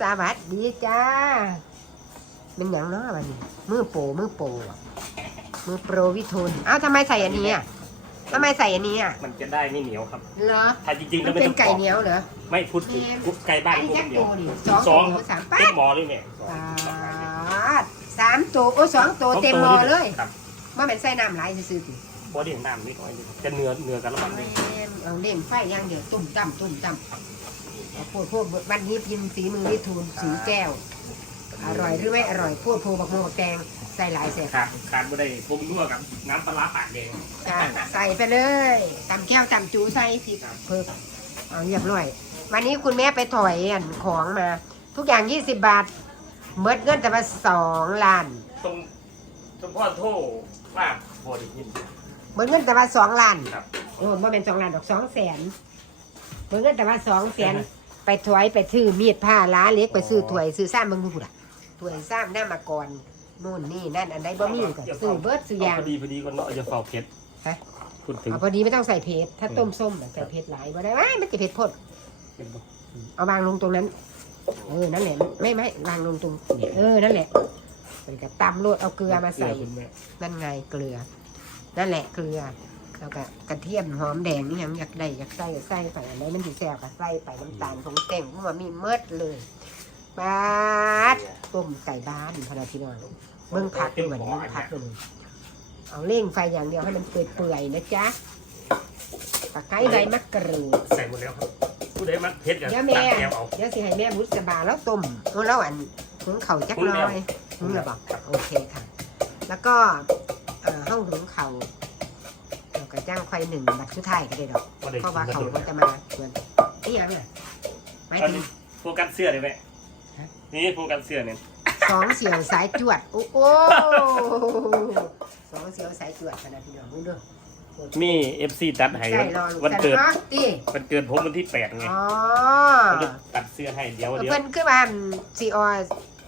สวัสดีจ้า เป็นอย่างเน้อวันนี้มือโปรมือโปรอะมือโปรวิทูลเอ้าทำไมใส่อันนี้อะทำไมใส่อันนี้อะมันจะได้ไม่เหนียวครับเหรอถ้าจริงๆมัแล้วนไม่เป็นต้องไก่ปอกเหนียวเหรอไม่พูดถึงแม่นพูดไก่บ้านไก่พูดแค่เหนียตัววนี่สองสองตัวสามเต็ป้ามหมอเลยแม่สองปาดสามตัวโอ้สองตัวเต็มหมอเลยครับว่าเป็นใส่น้ำไหลายซื่อๆ สิเพราะเดี๋ยวน้ำนิดหน่อยนึงจะเนื้อเนื้อกันแล้วมันแม่นเอาเล่นไฟอย่างเดียวตุ่มต่ำตุ่มต่ำเอาพูดพูดวันนี้พิมพ์ฝีมือวิทูลสีแก้ว อร่อยหรือไม่อร่อยพูดพูบักโมบักแตงใส่หลายเสียขาดขาดไม่ได้ปรุงนัวกับน้ำปลาร้าปากแดงจ้าใส่ไปเลยตำแก้วตำจูใส่พริกเพิ่มเอาเรียบร้อย วันนี้คุณแม่ไปถอยอันของมา ทุกอย่าง 20 บาทเมิดเงินแต่มาสองล้าน ตรงสมพ่อโทษว่าพอดีกิน เมิดเงินแต่ว่าสองล้านครับ โอ้ไม่เป็นสองล้านดอกสองแสนเมิดเงินแต่ว่าสองแสนไปถอยไปซื้อมีดผ้าล้าเล็กไปซื้อถ้วยซื้อซ้ำบางพูดอะถ้วยซ้ำหน้ามาก่อนนู่นนี่นั่นอันใดบ่มีก็ซื้อเบิดซื้ออยางพอดีพอดีก่อนเนาะอย่าเฝ้าเผ็ดฮะพูดถึงเอาพอดีไม่ต้องใส่เผ็ดถ้าต้มส้มแบบใส่เผ็ดหลายบ่ได้ว้ายมันจะเผ็ดพดเป็นบ่เอาวางลงตรงนั้น เออนั่นแหละไม่ไม่วางลงตรงเนี่ยเออนั่นแหละมันก็ตำโรดเอาเกลือมาใส่คุณแม่นั่นไงเกลือ นั่นแหละเกลือแล้วก็กระเทียมหอมแดงนี่ยังอยากได้อยากใส่ก็ใส่ไปอันไหนมันดีแซ่บก็ใส่ไปน้ำตาลของเต่งพวกมันมีเมิดเลยบาดต้มไก่บ้านพนักพี่น้องเบิ่งพักดูเหมือนเบิ่งพักดูเอาเร่งไฟอย่างเดียวให้มันเปื่อยๆนะจ๊ะตะไคร้ใบมะกรูดใส่หมดแล้วครับผู้ใดมักเผ็ดกันเดี๋ยวตัแม่กแก้วเอาเดี๋ยวสิให้แม่บุษบาแล้วต้มแล้วอันหุงเข่าวจักหน้อยหุงแล้วบอกโอเคค่ะ แล้วก็เอ่อห้องหุงเข่าวเราก็จ้างควายหนึ่งบัตรสุดท้ายก็ได้ดอก บ่ได้เพราะว่ากินเขากันก็จะมาเหมือนนี่ยังเนี่ยไม่อันถึนี้งโฟกัสเสื้อเลยไหมฮะ นี่โฟกัสเสื้อเนี่ยสองเสียวสายจวด โอ้โหสองเสียวสายจวดขนาดพี่น้องมึงเด้อมีเอฟซีตัดให้ใช่รอลูกวันเกิดอ๋อตีวันเกิดผมวันที่แปดไงอ๋อ ผมจะตัดเสื้อให้เดี๋ยวเดี๋ยวเพิ่นคือว่าซีออ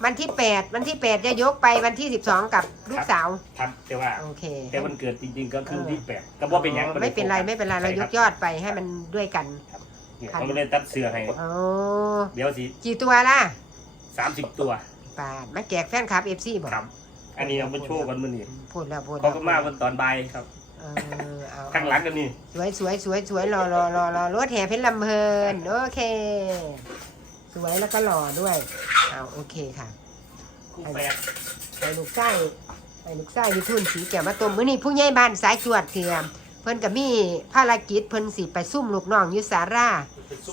วันที่แปดวันที่แปดจะยกไปวันที่สิบสองกับลูกสาวทำแต่ว่าโอเค แต่วันเกิดจริงๆก็คือวันที่แปดก็บ่เป็นหยังไม่เป็นไรไม่เป็นไรเรายกยอดไปให้มันด้วยกัน เนี่ยผมเลยตัดเสื้อให้โอ้เดี๋ยวสิกี่ตัวล่ะสามสิบตัวปาดมาแจกแฟนคลับเอฟซีบอกครับ อันนี้เอามาโชว์กันมื้อนี้พูดแล้วพูดเขาแล้วก็มาวันตอนบ่ายครับเออเอาข้างหลังกันนี่สวยสวยสวยสวยรอรอรอรอรถแห่เพชรลำเพลินโอเค สวยแล้วก็หล่อด้วยเอาโอเคค่ะคู่แปดใส่ลูกไส้ใส่ลูกไส้มีทุนสีแก้วมาต้มมื้อนี้ผู้ใหญ่บ้านสายจวดเทียมเพิ่นก็มีภารกิจเพิ่นสิไปซุ่มลูกน้องอยุสารา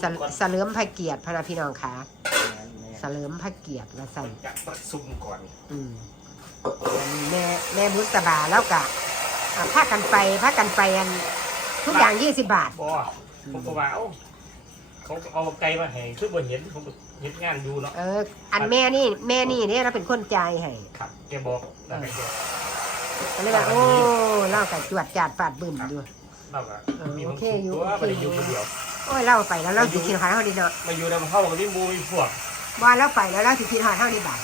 สะสะเหลิมพระเกียรติพระพี่น้องขาสะเหลิมพระเกียรติละสั่นจะประซุ่มก่อน อืมอันนี้แม่แม่บุษบาแล้วกะอ่าพากันไปพากันไปอันทุกอย่างยี่สิบบาทบ่ผมก็ว่า เอ้าเขาเอาไก่มาให้คือบ่เห็นผมก็เฮ็ดงานอยู่เนาะเออ อันแม่นี่แม่นี่เนี่ยเราเป็นคนจ่ายให้ครับแกบอกแล้วก็แกก็เลยว่าโอ้เล่ากับจวดจาดปาดบึ้มอยู่ เราก็เออมีโอมันเคถูกอยู่ตัวโอเคบ่ได้อยู่คนเดียวโอ้ยเล่าไปแล้วเราสิคิดหอยเท่านี้เนาะมาอยู่ในเข้ากับที่มูมีพวกว่าเล่าไปแล้วเราสิคิดหอยเท่านี้บาท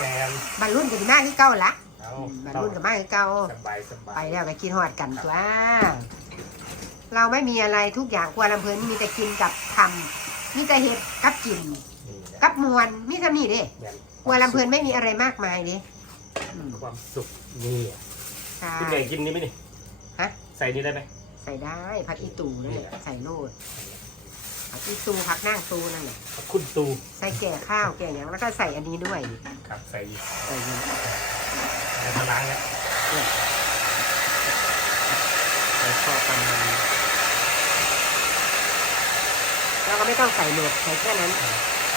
แฟนบรรลุนกับมากที่เก่าละเอาบรรลุนกับมากที่เก่าสบายสบายไปแล้วก็กินหอดกันตัว เราไม่มีอะไรทุกอย่างครัวลำเพลินมีแต่กินกับทำมีแต่เห็ดกับกินนี่แหละกับมวนมีเท่านี้เด้แม่นครัวลำเพลินไม่มีอะไรมากมายเด้อืมความสุขนี่ค่ะคุณใหญ่กินนี่ไหมนี่ฮะ ใส่นี่ได้ไหม ใส่ได้ผักอีตูนั่นแหละใส่โลดผักอีตูผักนั่งตูนั่นแหละคุณตูใส่แก่ข้าวแก่หยังแล้วก็ใส่อันนี้ด้วยครับใส่ใส่นี่ในตารางเนี่ยใส่พอประมาณ แล้วก็ไม่ต้องใส่หนวดใส่แค่นั้น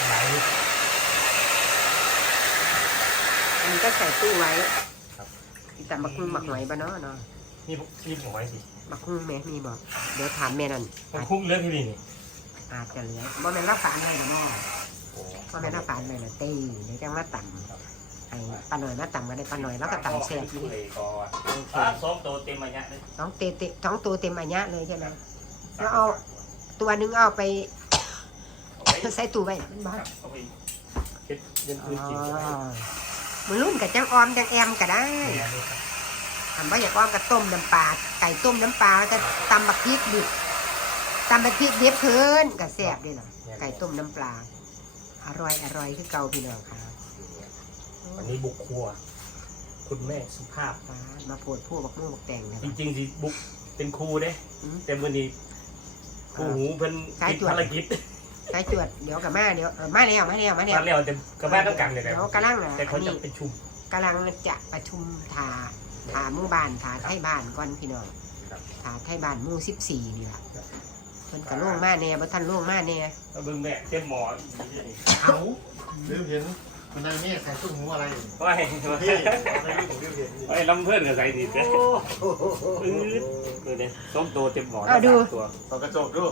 หลายนิดอันนี้ก็ใส่ตู้ไว้ครับแต่มักคุ้งหมักหอยบ้าเนาะเนาะนี่พวกนี่ผมไว้สิมักคุ้งแม่มีบอกเดี๋ยวถามแม่นั่นมันคุ้มเรื่องที่นี่นี่อาจจะเหลือบ่แม่นรับฝานเลยเนาะโอ้บ่แม่นรับฝานเลยนะตีเดี๋ยวจังมาต่ำให้ป้าหน่อยมาต่ำกันได้ป้าหน่อยแล้วก็ต่ำแซ่บที่นี่เลยก่อนโอเคอ่าสองตัวเต็มมาเนี่ยเลยท้องเตะเตะท้องตัวเต็มอัญญะเลยใช่ไหมแล้วเอาตัวหนึงเอาไป ใส่ตู้ไว้มันบ้าครับเอาไปเฮ็ดเย็นอ๋พื้นกินก็ได้อมือรุ่นกับจังออมจังแอมก็ได้เนี่ยนี่ครับทำว่าอยากออมกับต้มน้ำปลาไก่ต้มน้ำปลาแล้วก็ตำบักพริกดิบตำบักพริกดิบเพิ่นกับแซ่บด้วยนะไก่ต้มน้ำปลา อร่อยอร่อยคือเก่าพี่น้องค่ะวันนี้บุกครัว คุณแม่สุภาพ ปลามาโพดพวกบักม่วงบักแตงเนี่ยจริงๆสิบุกเป็นครูเด้ อืมแต่มื่อนี้ครูหูเพิ่นสายติดตรวจ ภารกิจ สายจวดเดี๋ยวกับมาเดี๋ยวเออมาแล้วมาแล้วมาแล้วมาแล้วแต่กับบ้านต้องกันเลยแหละเดี๋ยวกำลังอะแต่เขาอันจะนี้เป็นชุมกำลังจะประชุมถาถาหมู่บ้านถาไทยบ้านก่อนพี่น้องครับถาไทยบ้านหมู่สิบสี่นี่ล่ะเพิ่นก็ล่วงมาแน่บ่ทันล่วงมาแน่แล้วเบิ่งแม่เต็มหมออีกทีนี่เอาลืมเห็นคนนายแม่ใส่ตุ้มหูอะไรว่าให้พี่ไม่รู้ผมลืมเห็นไอ้ลำเพื่อนกับใส่นิดเด้ปื๊ดดูดิส้มโตเต็มหมอเอาดูสมตัวต่อกระจกดู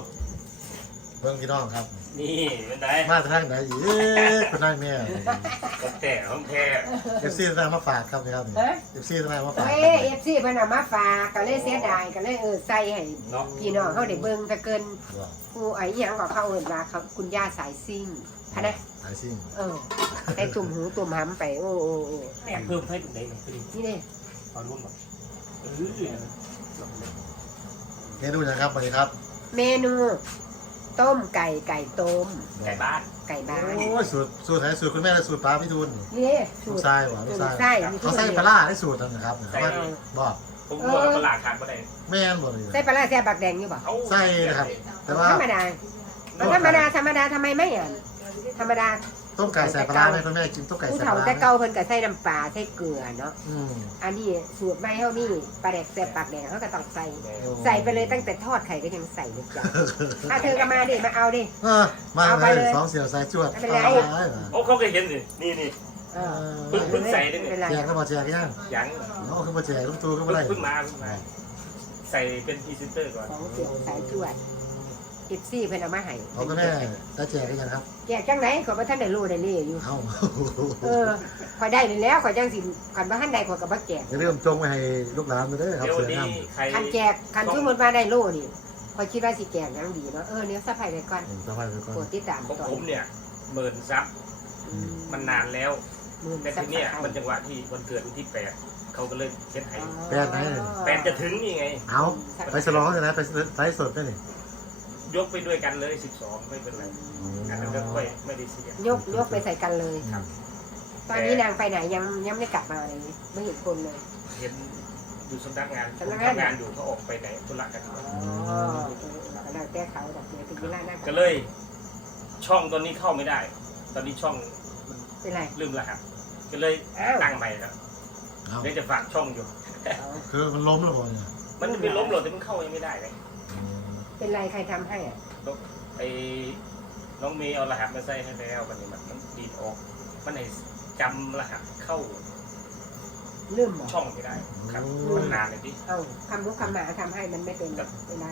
เบิ่งพี่น้องครับ นี่เป็นไงมาทางไหนอีกคนนายแม่ของแต่ของแท้เอฟซีทนายมาฝากครับนี่ครับเอฟซีทนายมาฝากเอ้ย FC เพิ่นเอามาฝากก็เลยเสียดายก็เลยเออใส่ให้เนาะพี่น้องเฮาได้เบิ่งตะเกินผู้ไอ้หยังก็เข้าเอิ้นว่าเขาคุณย่าสายซิ่งพะนะหายซิ่งเออใส่ตุ่มหูตุ่มหำไปโอ้โอ้โอ้แม่เพิ่มให้ตรงไหนหนึ่งพอดีนี่เด้ตอนรุ่นแบบเออเมนูนะครับสวัสดีครับ เมนู ต้มไก่ไก่ต้ม ไก่บ้านไก่บ้านโอ้ยสูตรสูตรไหนสูตรคุณแม่และสูตรป้าพี่ทุนนี่สูลูตกรชายหวานลูกชายลูกชายเขาใส่ปลาร้าได้สูตรนั่นนะครับเขาบอกผมบอกว่าตลาดขาดบ่ได้แม่นบอกเลยใส่ปลาร้าแซ่บบักแดงอยู่บ่เอาใส่นะครับ แต่ว่าธรรมดามันธรรมดาธรรมดาทำไมไม่อะธรรมดา ต้มไก่ใส่ปลาร้าไหมคุณแม่กินต้มไก่ผู้ใส่ปเฒ่าลาร้าแต่ไหมเก่าเพิ่นก็ใส่น้ำปลาใส่เกลือเนาะอืมอันนี้สูตรใหม่เฮานี่ปลาแดกแซ่บปากแดงเฮาก็ต้องใส่ ใส่ไปเลยตั้งแต่ทอดไข่ก็ยังใส่เลยจ้ะถ้าเธอก็มาดิมาเอาดิ เออมาเอาไปเลเลยยสองเสี่ยวใส่จวดไม่เป็นไรอาว้โอ้เขาก็เห็นสินี่นี่ เออเพิ่งเพิ่งใส่ได้เนี่ยม่เป็นไร แจกก็มาแจกยังยังเอาขึ้นมาแจกลูกตูขึ้นเพิ่มางได้เพิ่งมาเพิ่งมา ใส่เป็นพรีเซนเตอร์ก่อนของเสี่ยวสายจวด อิปซี่เพิ่นเอามาให้เอาก็แม่ได้แจกกันยังครับแจกจังไหนก็บ่ทันได้รู้ได้เล่อยู่ เอาเออข่อยได้นี่แล้วข่อยจังสิคันบ่ทันได้ข่อยก็บ่แจกอย่าลืมจงไว้ให้ลูกหลานมาเด้อครับเดี๋ยวเสืวันอนี้น้ใครคันแจกคันสมมุติว่าได้โลนี่ข่อยคิดว่าสิแจกยังดีเนาะเออเดี๋ยวสะพายไว้ก่อนำสบายไปก่อนโปรดติดตามของต่อผมเนี่ยหมื่นซับอืมันนานแล้วหมื่นแต่ซัทีบเนี้ยสไครมันต์จังหวะที่วันเกิดวันที่แปดเขาก็เลยเช็ดให้แปดไหนเนี่ยแปดจะถึงนี่ไง เอาไปฉลองกันนะไปไลฟ์สดได้นี่ ยกไปด้วยกันเลยสิบสองไม่เป็นไรอันนั้นก็ค่อยไม่ได้เสีย ยกยกไปใส่กันเลยครับ ตอนนี้นางไปไหนยังยังไม่กลับมาเลยไม่เห็นคนเลย เห็นอยู่สำนักงานสำนักงาน ทำงานอยู่เขาออกไปไหนธุระกันอ๋อเราแก้เขาดอกเดียวถึงเวลานั่งก็เลย ช่องตอนนี้เข้าไม่ได้ ตอนนี้ช่องเป็นไรลืมรหัสก็เลยอ้าวตั้งใหม่แล้วเอาเดี๋ยวจะฝากช่องอยู่เอาคือมันล้มแล้วบ่เนี่ยมันจะไปล้มหรอกแต่มันเข้ายังไม่ได้เลยอืม เป็นไรใครทำให้อะไอ้น้องเมย์เอารหัสมาใส่ให้แล้ววันนี้มันมันดีดออกมันให้จำรหัสเข้าลืมบอกช่องไม่ได้ครับมันนานเลยพี่เอาคำรู้คำหมาทำให้มันไม่เป็นไม่ได้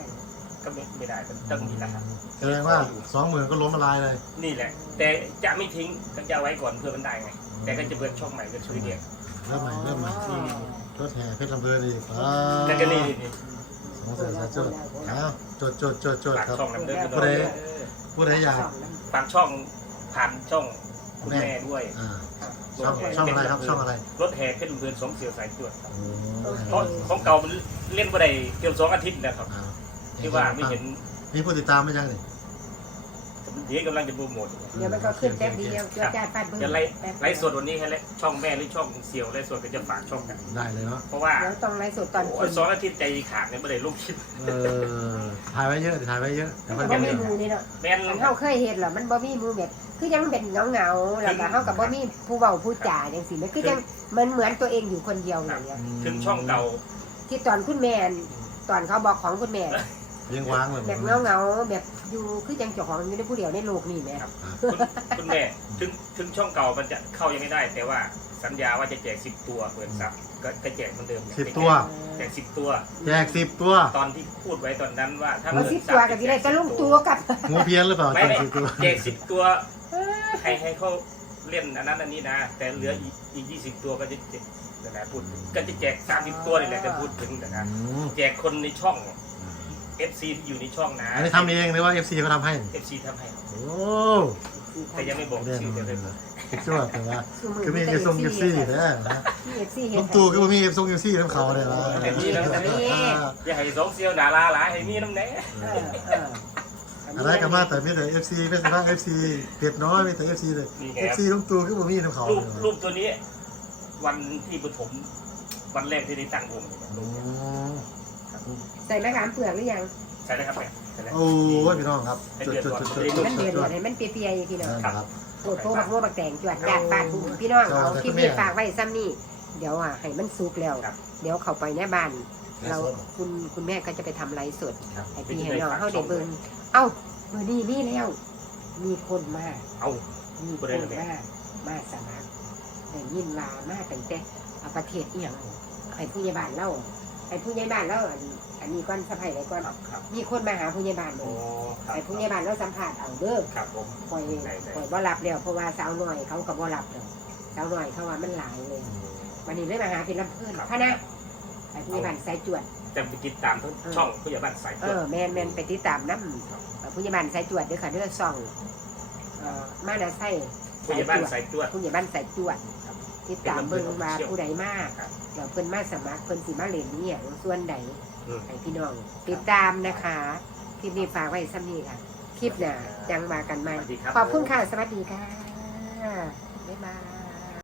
ก็ไม่ไม่ได้มันต้องมีรหัสแสดงว่าสองหมื่นก็ล้มละลายเลย นี่แหละ แต่จะไม่ทิ้งก็จะเอาไว้ก่อนเพื่อมันได้ไง แต่ก็จะเปิดช่องใหม่ก็ช่วยเดียวเริ่มใหม่เริ่มใหม่อ๋อรถแห่เพชรลำเพลินอีกอ่าแล้วก็นี่นี่ สองเสี่ยวใส่จวดเอาจดจดจดจดฝากครับ ช่องนำเด้อพี่น้ผู้องใดเด้อผู้ใดอยากฝากช่องผ่านช่องคุณแม่ด้วยอ่าช่องช่องอะไรครับช่องอะไรรถแห่เพชรลำเพลินสองเสียวสายตรวจครับโอ้เพราะของเก่ามันเล่นบ่ได้เกือบสองอาทิตย์แล้วครับ อ่าที่ว่าไม่เห็นมีผู้ติดตามไหมยังนี่ เดี๋ยวกำลังจะโปรโมทเดี๋ยวมันก็ขึ้นแป๊บเดียวจ้าจ้าฟาดเบิ้จะไล่ไลฟ์สดวันนี้ให้ไลฟ์ช่องแม่หรือช่องเสี่ยวไลฟ์สดก็จะฝากช่องกัน ได้เลยเนาะเพราะว่าเดี๋ยวต้องไลฟ์สดตอนคโอ้ยนสองอาทิตย์ใจขาดเนี่ยไม่ได้ลงคลิปเออถ่ายไว้เยอะถ่ายไว้เยอะแต่มัว่านบ่มีหมูนี่เนาะแม่นอันเฮาเคยเห็นเหรอมันบ่มีหมูแบบคือยังเป็นเงาเงาๆแล้วก็เฮากับบ่มีผู้เว้าผู้จ่าจังซี่มันคือยังมันเหมือนตัวเองอยู่คนเดียวอย่างเงี้ยถึงช่องเก่าที่ตอนคุณแม่นตอนเขาบอกของคุณแม่ เลี้ยงว้างเลยแบบเงาเงาๆแบบอยู่คือจังเจ้าของอยู่ในผู้เดียวในโลกนี่แหม่ครับ คุณคุณแม่ถึงถึงช่องเก่ามันจะเข้ายังไม่ได้ แต่ว่าสัญญาว่าจะแจกสิบตัวเปิดซับก็ก็แจกเหมือนเดิมสิบตัว แจกสิบตัว แจกสิบตัวตอนที่พูดไว้ตอนนั้นว่าถ้าเอาสิบตัวกับที่ได้จะลุงตัวกับหัวเพี้ยนหรือเปล่าไม่แจกไม่สิบตัวแจกสิบตัวให้ให้เขาเล่นอันนั้นอันนี้นะ แต่เหลืออีกอีกยี่สิบตัวก็จะแจกนะพูดก็จะแจกสามสิบตัวนี่แหละจะพูดถึงนะอืมแจกคนในช่อง FC ที่อยู่ในช่องนะ อันนี้ทำเองหรือว่า FC เขาทำให้ FC ทำให้โอ้แต่ยังไม่บอกเด่นชื่อเลจะยเป็นสุดยอดแต่ว่าคือมีเอฟซงเอฟซีนะนะที่เอฟซีเห็ลุนงตู่คือว่ามีเอฟซงเอฟซีน้ำเขาเลยนะแต่มีแล้วแต่มีอย่าให้สองเซียวหนาลาหลายให้มีน้ำแหน่เออเออเออะไรก็มาแต่มีแต่ FC เป็นสภาพ FC เผ็ดน้อยมีแต่ FC เลยนี่ไง FC ลุงตู่คือบ่มีน้ำเขารูปรูปตัวนี้ วันที่ปฐมวันแรกที่ได้ตั้งวงเนี่ยโอ้ ใส่มะขามเปลือกหรือยังใช่แล้วครับแม่ใช่แล้ว โอ้ยพี่น้องครับจุดจุดจุดจุดจุดมันจุเดือดดจุดให้มันเปียๆพี่น้องนะครับโอ้โหบักโม่บักแตงจวดจาดปาดบุพี่น้องเอาคลิปนี้ฝากไว้ซ้ำนี่เดี๋ยวอะให้มันสุกแล้วเดี๋ยวเข้าไปในบ้าน เราคุณคุณแม่ก็จะไปทำไลฟ์สดให้พี่ให้น้องเฮาได้เบิ่งเอ้ามื้อนี้นี่แล้ว มีคนมา เอา มีคนมามาสมัครได้ยินว่ามาตั้งแต่เอาประเทศอีหยังให้ผู้ใหญ่บ้านเล่า ให้ผู้ใหญ่บ้านเล่าอันอันนี้ก่อนสะพายไว้ก่อนครับครับมีคนมาหาผู้ใหญ่บ้านเลโอ้ยครับให้ผู้ใหญ่บ้านเราสัมภาษณ์เอาเด้อครับผมปล่อยปล่อยบ่รับแล้วเพราะว่าสาวน้อยเขาก็บ่รับแล้วสาวน้อยเขาว่ามันหลายเลยวันนี้เลยมาหาพี่ลำเพื่อนพะนะให้ผู้ใหญ่บ้านสายจวด จะไปติดตามทั้งช่องผู้ใหญ่บ้านสายเอตรวจ อแมนแมนไปติดตามน้ำผู้ใหญ่บ้านสายจวดเด้อค่ะเด้อซ่องเอ่อมานาไส้ผู้ใหญ่บ้านสายตรวจผู้ใหญ่บ้านสายจวด ติดตามเบิ่งว่าผู้ใดมาครับ เดี๋ยวเพิ่นมาสมัครเพิ่นสิมาเล่นนี่อย่างส่วนใดอืม ให้พี่น้องติดตามนะคะคลิปนี้ฝากไว้ซ้ำนี้ค่ะ คลิปหน้ายังมากันใหม่สวัสดีครับ ขอบคุณค่ะ สวัสดีค่ะ บ๊ายบาย